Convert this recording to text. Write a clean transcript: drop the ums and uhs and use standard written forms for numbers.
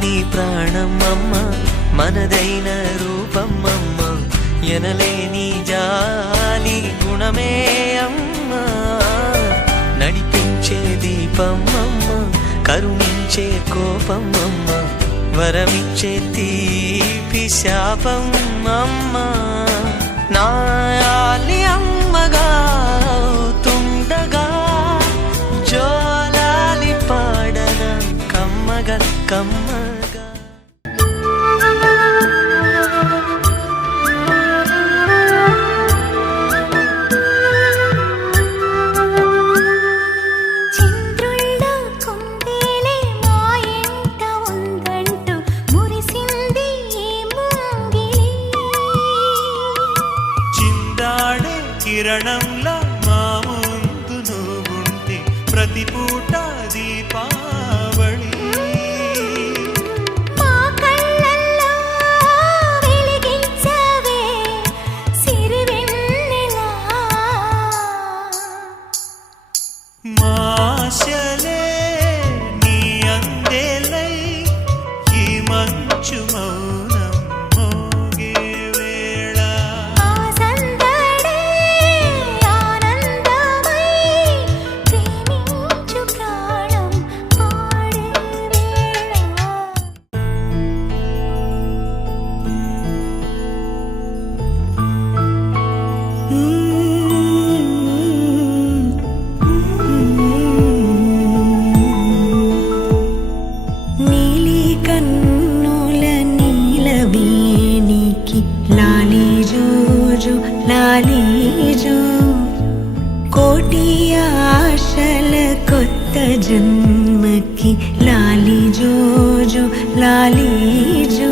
నీ ప్రాణం అమ్మ, మనదైన రూపం అమ్మ, ఎనలేని జాలి గుణమే అమ్మ. నడిపించే దీపం అమ్మ, కరుణించే కోపం అమ్మ, వరమిచ్చే తీపి శాపం అమ్మ. నాయాలి అమ్మగా అవుతుండగా జోలాలి పాడన కమ్మగా కమ్మగా. కిరణంలా మా ముందు నువ్వుంటే ప్రతి పూట దీపావళి. మా కళ్ళల్లో వెలిగించవే సిరివెన్నెలా. మా ఆశలే నీ అందేలై ఈ మంచు మౌనం మోగే వేళ. కోటి ఆశల కొత్త జన్మకి లాలి జోజో లాలి జో.